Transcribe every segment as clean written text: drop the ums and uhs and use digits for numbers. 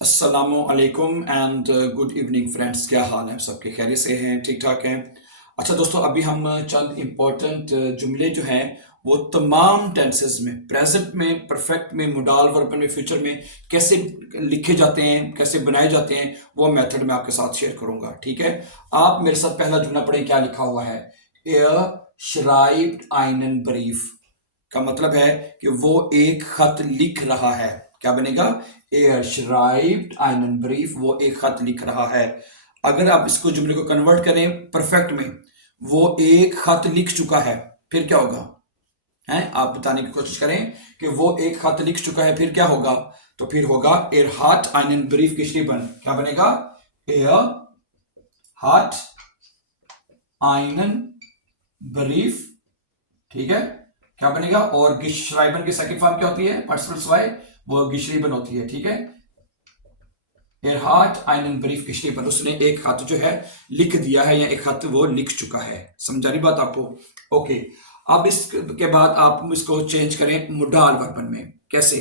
अस्सलामु अलैकुम and good evening friends. क्या हाल है? सबके खैरियत से हैं, ठीक ठाक हैं? अच्छा दोस्तों, अभी हम चंद इम्पोर्टेंट जुमले जो हैं वो तमाम टेंसेस में, प्रेजेंट में, परफेक्ट में, मोडाल वर्ब में, फ्यूचर में कैसे लिखे जाते हैं, कैसे बनाए जाते हैं, वो मेथड मैं आपके साथ शेयर करूंगा। ठीक है, आप मेरे साथ पहला जुमला पढ़ें। क्या लिखा हुआ है? Er schreibt einen Brief का मतलब है कि वो एक खत लिख रहा है। क्या बनेगा? Er schreibt einen Brief, वो एक खत लिख रहा है। अगर आप इसको जुमले को कन्वर्ट करें परफेक्ट में, वो एक खत लिख चुका है, फिर क्या होगा? हैं, आप बताने की कोशिश करें कि वो एक खत लिख चुका है, फिर क्या होगा? तो फिर होगा Er hat einen Brief geschrieben। क्या बनेगा? Er hat einen Brief। ठीक है, क्या बनेगा? और गिशराइबन की सेकंड फॉर्म क्या होती है? पार्टिसिपल वाई, वो गिशरीबन होती है। ठीक है, Er hat einen Brief geschrieben, उसने एक खत जो है लिख दिया है, या एक खत वो लिख चुका है। समझा रही बात आपको? ओके, अब इसके बाद आप इसको चेंज करें मोडाल वर्बन में। कैसे?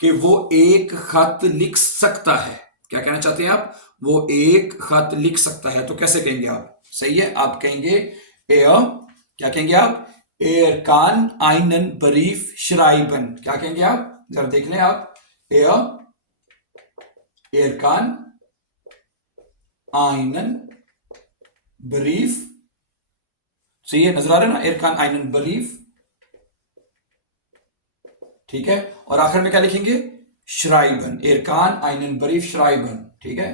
कि वो एक खत लिख सकता है। क्या कहना चाहते हैं आप? वो एक खत लिख सकता है, तो कैसे कहेंगे आप? सही है, आप कहेंगे er, क्या कहेंगे आप? Er kann einen Brief schreiben। क्या कहेंगे आप? जरा देख लें आप। er kann einen Brief। सही है, नजर आ रहा है ना? er kann einen Brief। ठीक है, और आखिर में क्या लिखेंगे? schreiben। er kann einen Brief schreiben। ठीक है,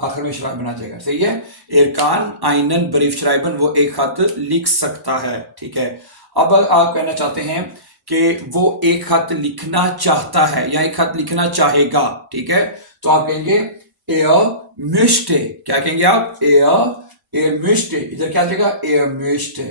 आखिर में schreiben आ जाएगा। सही है, er kann einen Brief schreiben, वो एक खत लिख सकता है। ठीक है, अब आप कहना चाहते हैं कि वो एक खत लिखना चाहता है या एक खत लिखना चाहेगा। ठीक है, तो आप कहेंगे er möchte। क्या कहेंगे आप? er möchte। इधर क्या आ जाएगा? er möchte।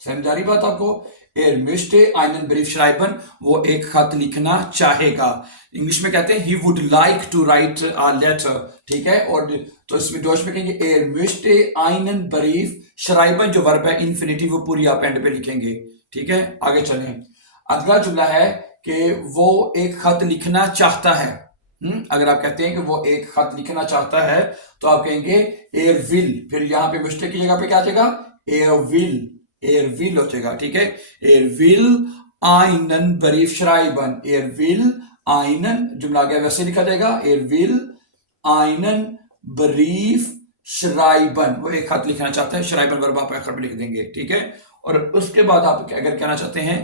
समझ आ रही बात आपको? er möchte einen Brief schreiben, वो एक खत लिखना चाहेगा। इंग्लिश में कहते हैं he would like to write a letter। ठीक है, और तो इसमें डॉच में कहेंगे er möchte einen Brief schreiben, जो वर्ब है इंफिनिटिव, वो पूरी आप एंड पे लिखेंगे। ठीक है, आगे चलें। अगला जुमला है कि वो एक खत लिखना चाहता है। अगर आप कहते हैं कि वो एक खत लिखना चाहता है, तो आप कहेंगे er will। फिर यहां पे मिस्टेक की जगह पे क्या आ जाएगा? er will हो जाएगा। ठीक है, er will einen Brief schreiben। er will einen, जुमला गया वैसे लिखा जाएगा, er will einen Brief schreiben, वो एक खत लिखना चाहता है। schreiben वर्ब आप आखिर में लिख देंगे। ठीक है, और उसके बाद आप अगर कहना चाहते हैं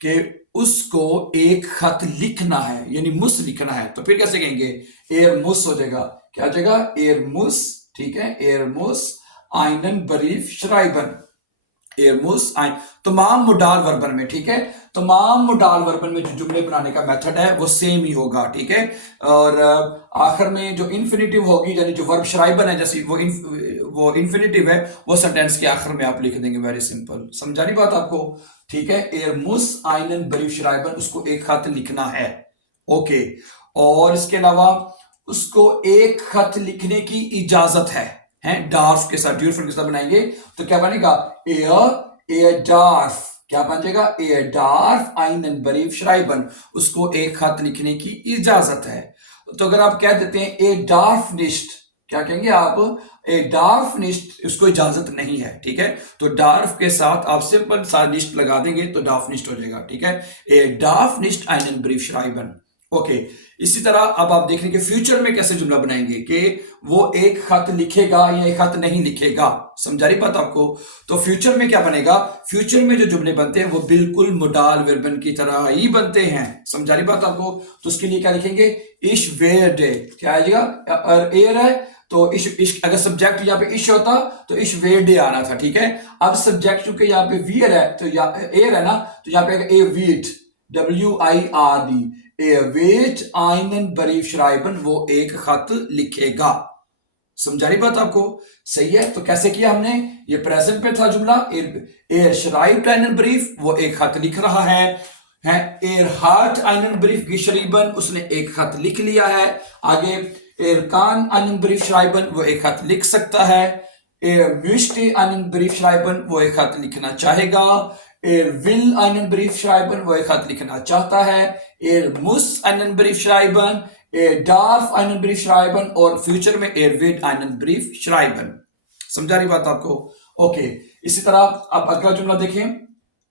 कि उसको एक खत लिखना है, यानी मुस लिखना है, तो फिर कैसे कहेंगे? er muss हो जाएगा। क्या हो जाएगा? er muss। ठीक है, er muss einen Brief schreiben। er muss ein, तमाम मोडाल वर्बन में। ठीक है, तमाम मोडाल वर्बन में जो जुमले बनाने का मेथड है वो सेम ही होगा। ठीक है, और आखिर में जो इन्फिनिटिव होगी, यानी जो वर्ब श्राइबन है, जैसे वो इन्फिनिटिव है, वो सेंटेंस के आखिर में आप लिख देंगे। Very simple. समझा रही बात आपको? ठीक है, er muss einen Brief schreiben, उसको एक खत लिखना है। ओके, और इसके अलावा उसको एक खत लिखने की इजाजत है। डार्फ के साथ, ड्यूरफुल के साथ बनाएंगे तो क्या बनेगा? er darf। क्या बन जाएगा? er darf einen Brief schreiben, उसको एक खत लिखने की इजाजत है। तो अगर आप कह देते हैं er darf nicht, क्या कहेंगे आप? er darf nicht, उसको इजाजत नहीं है। ठीक है, तो darf के साथ आप सिंपल सा nicht लगा देंगे तो darf nicht हो जाएगा। ठीक है, er darf nicht einen Brief schreiben। Okay, इसी तरह अब आप देख रहे कि फ्यूचर में कैसे जुमला बनाएंगे कि वो एक खत लिखेगा या एक खत नहीं लिखेगा। समझा रही बात आपको? तो फ्यूचर में क्या बनेगा? फ्यूचर में जो जुमले बनते हैं वो बिल्कुल मोडाल वर्बन की तरह ही बनते हैं। समझा रही बात आपको? तो उसके लिए क्या लिखेंगे? ich werde। क्या आएगा? और एर है तो इश, अगर सब्जेक्ट यहाँ पे इश होता तो ich werde आना था। ठीक है, अब सब्जेक्ट चूंकि यहाँ पे वीर है, तो एर है ना, तो यहाँ पे ए wheat, WIRD। er wird einen Brief schreiben, वो एक खत लिखेगा। समझा रही बात आपको? सही है, तो कैसे किया हमने? ये प्रेजेंट पे था जुमला, er schreibt einen Brief, वो एक खत लिख रहा है। er hat einen Brief geschrieben, उसने एक खत लिख लिया है। आगे er kann einen Brief schreiben, वो एक खत लिख सकता है। er möchte einen Brief schreiben, वो एक खत लिखना चाहेगा। will einen Brief schreiben, वो एक खत लिखना चाहता है, muss einen Brief schreiben, darf einen Brief schreiben और फ्यूचर में wird einen Brief schreiben। समझा रही बात आपको? ओके, इसी तरह अब अगला जुमला देखें,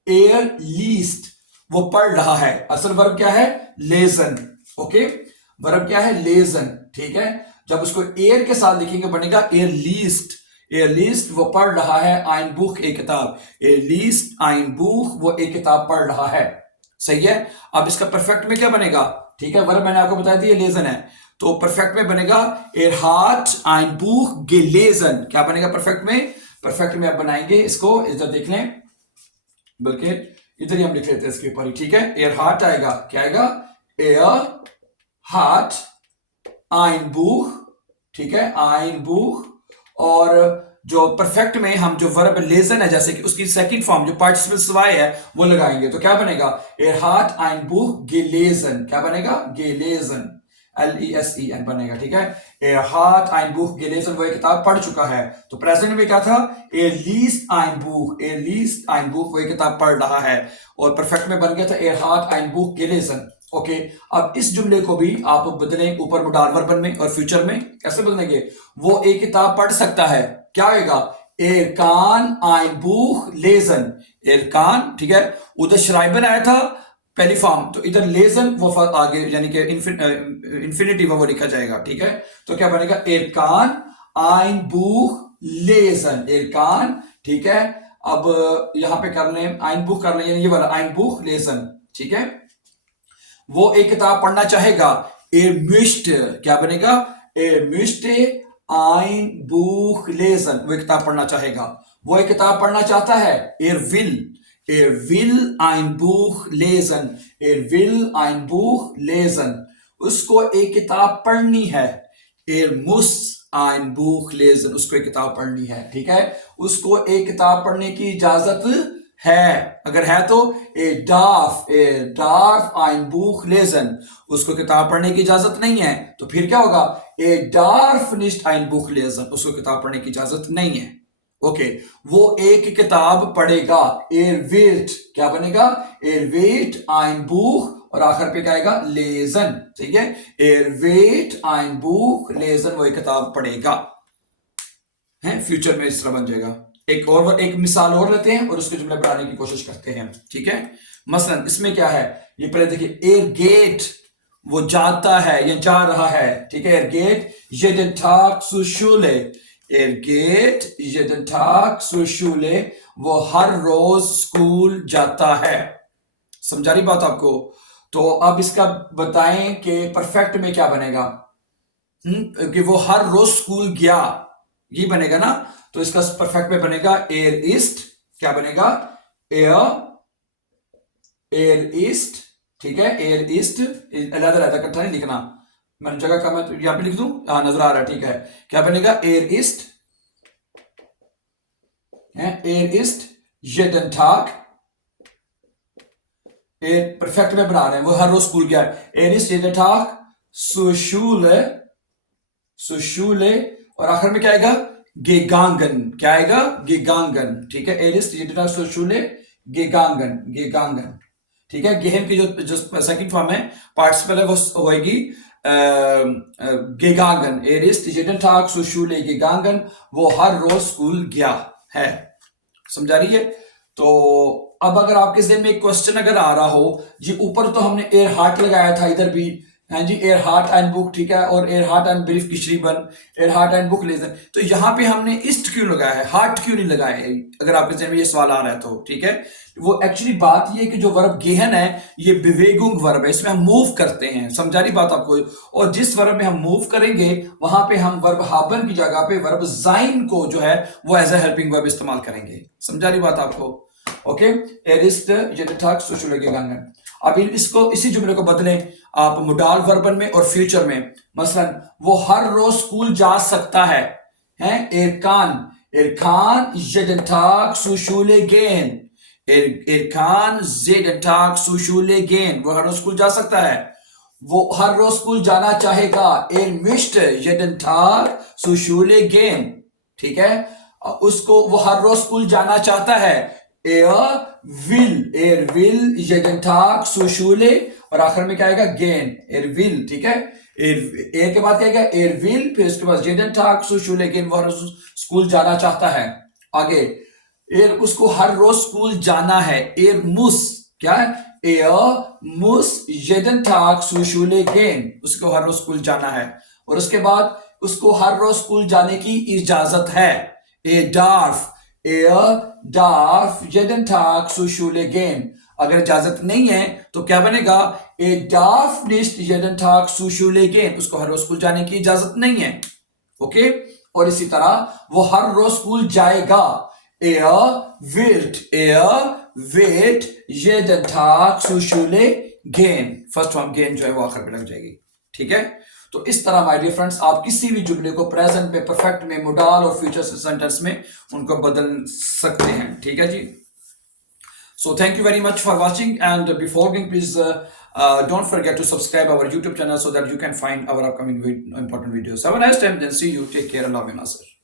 liest, वो पढ़ रहा है। असल वर्ब क्या है? lesen। ओके, वर्ब क्या है? lesen। ठीक है, जब उसको एयर के साथ लिखेंगे बनेगा liest, वो पढ़ रहा है, ein Buch, एक किताब, liest ein Buch, वो एक किताब पढ़ रहा है। सही है। अब इसका परफेक्ट में क्या बनेगा? ठीक है, वर्ब मैंने आपको बताया था ये लेजन है, तो परफेक्ट में बनेगा hat ein Buch gelesen। क्या बनेगा परफेक्ट में? परफेक्ट में आप बनाएंगे इसको, इधर देख लें, बल्कि इधर ही हम लिख लेते हैं इसके ऊपर ही। ठीक है, hat आएगा, क्या आएगा? hat ein Buch, ठीक है, ein Buch, और जो परफेक्ट में हम जो वर्ब लेजन है, जैसे कि उसकी सेकंड फॉर्म जो पार्टिसिपल सवाई है वो लगाएंगे, तो क्या बनेगा? hat ein Buch gelesen। क्या बनेगा? gelesen, Lesen बनेगा। ठीक है, hat ein Buch gelesen, वो एक किताब पढ़ चुका है। तो प्रेजेंट में क्या था? liest ein Buch, वो एक किताब पढ़ रहा है, और परफेक्ट में बन गया था hat ein Buch gelesen। Okay, अब इस जुमले को भी आप बदलें ऊपर मोडाल वर्बन में और फ्यूचर में। कैसे बदलेंगे? वो एक किताब पढ़ सकता है, क्या होगा? kann ein Buch lesen, kann, ठीक है, उधर schreiben आया था पहली फॉर्म, तो इधर लेजन वो आगे यानी कि इंफिनिटिव वो लिखा जाएगा। ठीक है, तो क्या बनेगा? kann ein Buch lesen, kann। ठीक है, अब यहां पे कर लें ein Buch कर लें, यानी ये वाला ein Buch lesen। ठीक है, वो एक किताब पढ़ना चाहेगा, möchte, क्या बनेगा? möchte ein Buch lesen, वो एक किताब पढ़ना चाहेगा। वो एक किताब पढ़ना चाहता है, will ein Buch lesen, will ein Buch lesen, उसको एक किताब पढ़नी है, muss ein Buch lesen, उसको एक किताब पढ़नी है। ठीक है, उसको एक किताब पढ़ने की इजाजत है, अगर है तो darf ein Buch lesen, उसको किताब पढ़ने की इजाजत नहीं है, तो फिर क्या होगा? darf nicht ein Buch lesen, उसको किताब पढ़ने की इजाजत नहीं है। ओके, वो एक किताब पढ़ेगा, wird, क्या बनेगा? wird ein Buch, और आखिर पे क्या आएगा? lesen। ठीक है, wird ein Buch lesen, वो एक किताब पढ़ेगा है, फ्यूचर में इस तरह बन जाएगा। एक मिसाल और लेते हैं और उसके जुमले बनाने की कोशिश करते हैं। ठीक है, मसलन इसमें क्या है, ये पहले देखिए, geht, वो जाता है या जा रहा है। ठीक है, geht jeden Tag zur Schule, geht jeden Tag zur Schule, वो हर रोज स्कूल जाता है। समझा रही बात आपको? तो अब इसका बताएं कि परफेक्ट में क्या बनेगा। कि वो हर रोज स्कूल गया, ये बनेगा ना, तो इसका परफेक्ट में बनेगा ist, क्या बनेगा? ist, ठीक है, ist, अलग-अलग इकट्ठा नहीं लिखना, मैंने जगह का मैं तो यहां पे लिख दूं, हाँ नजर आ रहा है। ठीक है, क्या बनेगा? ist jeden Tag, परफेक्ट में बना रहे हैं, वो हर रोज स्कूल गया। ist jeden Tag zur Schule, और आखिर में क्या आएगा? gegangen, क्या आएगा? gegangen। ठीक है, ist jeden Tag zur Schule gegangen। ठीक है, गेहन की जो सेकंड फॉर्म है पार्टिसिपल है वो होएगी gegangen, ist jeden Tag zur Schule gegangen, वो हर रोज स्कूल गया है। समझा रही है? तो अब अगर आपके ज़हन में एक क्वेश्चन अगर आ रहा हो जी, ऊपर तो हमने hat लगाया था, इधर भी है जी hat ein Buch, ठीक है, और hat ein Brief geschrieben, hat ein Buch lesen, तो यहां पे हमने ist क्यों लगाया है, hat क्यों नहीं लगाया है? अगर आपके ज़हन में ये सवाल आ रहा है तो ठीक है, वो एक्चुअली बात ये है कि जो वर्ब गेहन है ये Bewegung वर्ब है, इसमें हम मूव करते हैं। समझा रही बात आपको? और जिस वर्ब में हम मूव करेंगे वहां पे हम वर्ब haben की जगह पे वर्ब sein को जो है वो एज ए हेल्पिंग वर्ब इस्तेमाल करेंगे। समझा रही बात आपको? Okay, ist jeden Tag zur Schule gegangen। अब इसको इसी जुमले को बदलें आप मोडाल वर्बन में और फ्यूचर में। मसलन वो हर रोज स्कूल जा सकता है, er kann jeden Tag zur Schule gehen, er kann jeden Tag zur Schule gehen, वो हर रोज स्कूल जा सकता है। वो हर रोज स्कूल जाना चाहेगा, möchte jeden Tag zur Schule gehen। ठीक है, उसको वो हर रोज स्कूल जाना चाहता है, will jeden Tag zur Schule और आखिर में क्या आएगा gehen will ठीक है er के बाद क्या आएगा will फिर उसके बाद jeden Tag zur Schule gehen वो स्कूल जाना चाहता है आगे उसको हर रोज स्कूल जाना है muss क्या है muss jeden Tag zur Schule gehen उसको हर रोज स्कूल जाना है और उसके बाद उसको हर रोज स्कूल जाने की इजाजत है darf jeden Tag zur Schule gehen अगर इजाजत नहीं है तो क्या बनेगा darf nicht jeden Tag zur Schule gehen उसको हर रोज स्कूल जाने की इजाजत नहीं है ओके और इसी तरह वो हर रोज स्कूल जाएगा wird jeden Tag zur Schule gehen first form gehen जो है वो आखिर में लग जाएगी ठीक है तो इस तरह माय डियर फ्रेंड्स आप किसी भी जुमले को प्रेजेंट में परफेक्ट में मोडाल और फ्यूचर सेंटेंस में उनको बदल सकते हैं ठीक है जी so thank you very much for watching and before going please don't forget to subscribe our YouTube channel so that you can find our upcoming important videos. Have a nice time then see you. Take care. Allah Nasir.